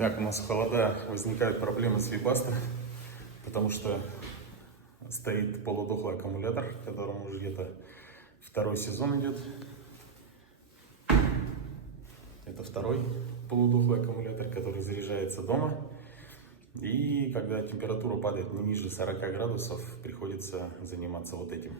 Так, у нас в холода возникают проблемы с Webasto, потому что стоит полудохлый аккумулятор, которому уже где-то второй сезон идет. Это второй полудохлый аккумулятор, который заряжается дома. И когда температура падает не ниже 40 градусов, приходится заниматься вот этим.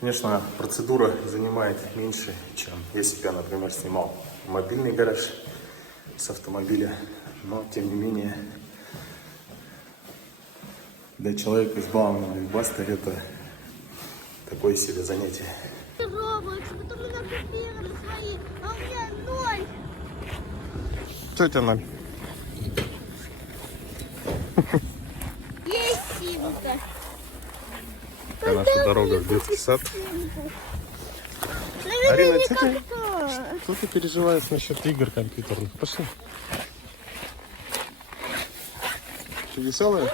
Конечно, процедура занимает меньше, чем если бы я, например, снимал мобильный гараж с автомобиля. Но, тем не менее, для человека, избалованного Webasto, это такое себе занятие. Робот, потом у меня купили свои, а у меня 0. Что у тебя 0? Есть симка. Такая наша дорога в детский сад. Арина, что ты переживаешь насчет игр компьютерных? Пошли. Ты веселая?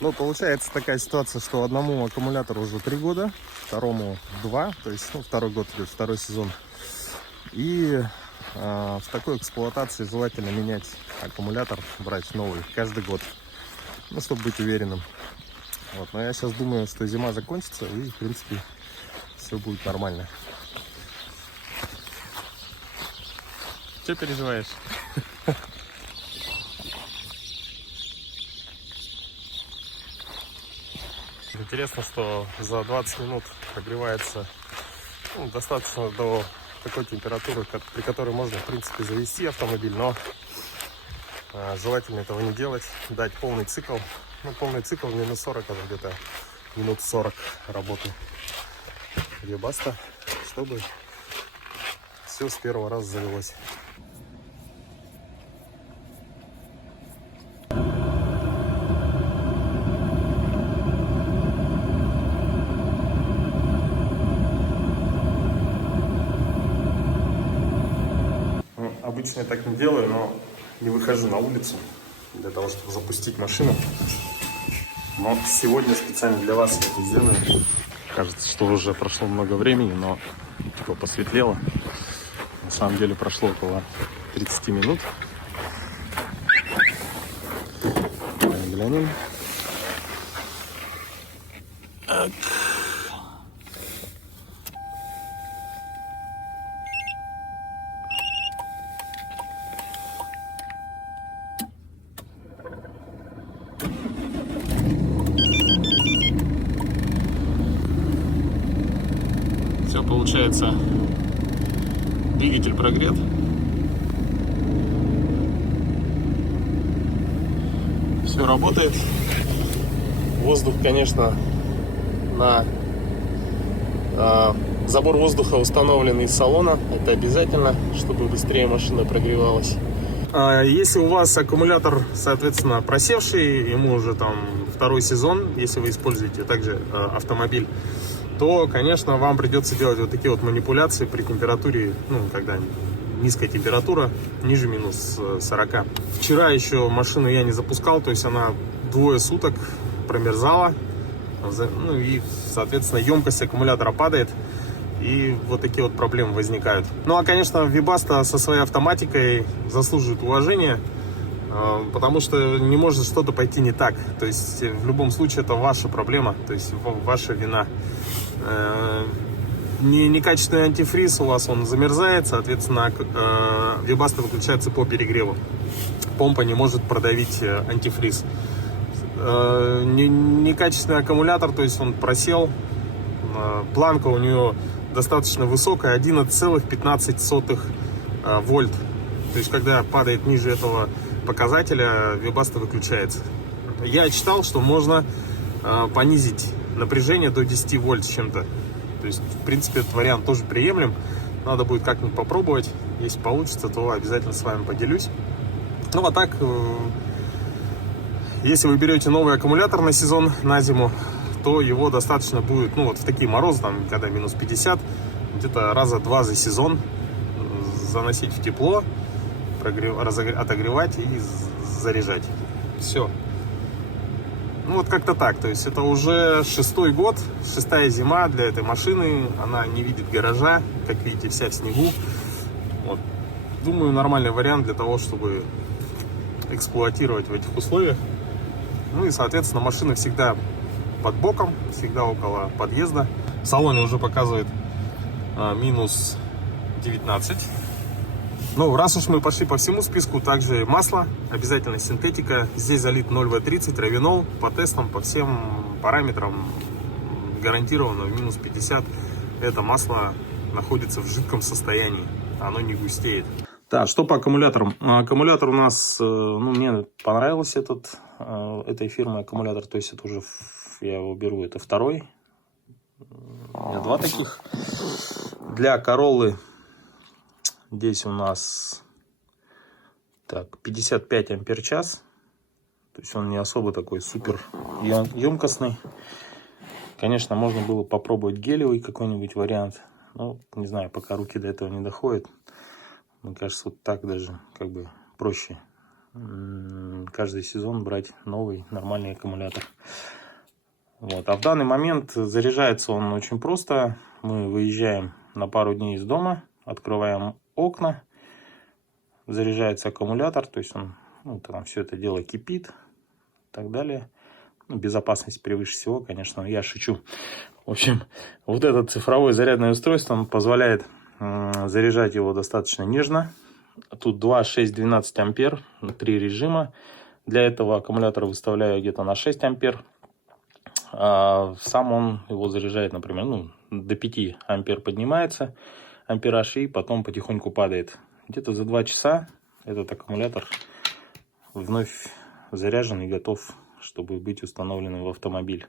Ну, получается такая ситуация, что одному аккумулятору уже 3 года, второму 2, то есть второй год идет, второй сезон. И в такой эксплуатации желательно менять аккумулятор, брать новый каждый год, ну, чтобы быть уверенным. Вот, но я сейчас думаю, что зима закончится и, в принципе, все будет нормально. Че переживаешь? Интересно, что за 20 минут прогревается достаточно до такой температуры, при которой можно, в принципе, завести автомобиль, но желательно этого не делать, дать полный цикл. Ну, полный цикл минус 40, это где-то минут 40 работы Webasto, чтобы все с первого раза завелось. Ну, обычно я так не делаю, но не выхожу на улицу для того, чтобы запустить машину. Но сегодня специально для вас я это сделаю. Кажется, что уже прошло много времени, но типа посветлело. На самом деле прошло около 30 минут. Давай глянем. Так. Все, получается, двигатель прогрет. Все работает. Воздух, конечно, забор воздуха установлен из салона. Это обязательно, чтобы быстрее машина прогревалась. Если у вас аккумулятор, соответственно, просевший, ему уже там второй сезон, если вы используете также автомобиль, то, конечно, вам придется делать вот такие вот манипуляции при температуре, когда низкая температура, ниже минус 40. Вчера еще машину я не запускал, то есть она 2 суток промерзала, и, соответственно, емкость аккумулятора падает, и вот такие вот проблемы возникают. Ну, а, конечно, Webasto со своей автоматикой заслуживает уважения, потому что не может что-то пойти не так. То есть в любом случае это ваша проблема, то есть ваша вина. Некачественный антифриз у вас, он замерзает, соответственно, Webasto выключается по перегреву. Помпа не может продавить антифриз. Некачественный аккумулятор, то есть он просел, планка у нее достаточно высокая, 11,15 вольт. То есть, когда падает ниже этого показателя, Webasto выключается. Я читал, что можно понизить напряжение до 10 вольт с чем-то. То есть, в принципе, этот вариант тоже приемлем. Надо будет как-нибудь попробовать. Если получится, то обязательно с вами поделюсь. Ну, а так, если вы берете новый аккумулятор на сезон, на зиму, то его достаточно будет, ну, вот в такие морозы, там, когда минус 50, где-то раза 2 за сезон заносить в тепло, отогревать и заряжать. Все. Ну, вот как-то так. То есть это уже 6-й год, 6-я зима для этой машины. Она не видит гаража, как видите, вся в снегу. Вот. Думаю, нормальный вариант для того, чтобы эксплуатировать в этих условиях. Ну и, соответственно, машина всегда под боком, всегда около подъезда. В салоне уже показывает минус 19. Ну, раз уж мы пошли по всему списку, также масло, обязательно синтетика. Здесь залит 0В30, равинол. По тестам, по всем параметрам гарантированно в минус 50. Это масло находится в жидком состоянии, оно не густеет. Так, что по аккумуляторам? Аккумулятор у нас, ну, мне понравился этой фирмы аккумулятор. То есть это уже, я его беру, это 2-й. У меня 2 таких. Для Короллы здесь у нас так, 55 ампер-час. То есть он не особо такой супер емкостный. Конечно, можно было попробовать гелевый какой-нибудь вариант. Ну, не знаю, пока руки до этого не доходят. Мне кажется, вот так даже как бы проще. Каждый сезон брать новый нормальный аккумулятор. Вот. А в данный момент заряжается он очень просто. Мы выезжаем на пару дней из дома, открываем окна, заряжается аккумулятор, то есть он, ну, там все это дело кипит и так далее. Ну, безопасность превыше всего, конечно, я шучу. В общем, вот это цифровое зарядное устройство, он позволяет заряжать его достаточно нежно. Тут 2, 6, 12 ампер, 3 режима. Для этого аккумулятора выставляю где-то на 6 ампер. А сам он его заряжает, например, ну, до 5 ампер поднимается ампераж и потом потихоньку падает. Где-то за 2 часа этот аккумулятор вновь заряжен и готов, чтобы быть установленным в автомобиль.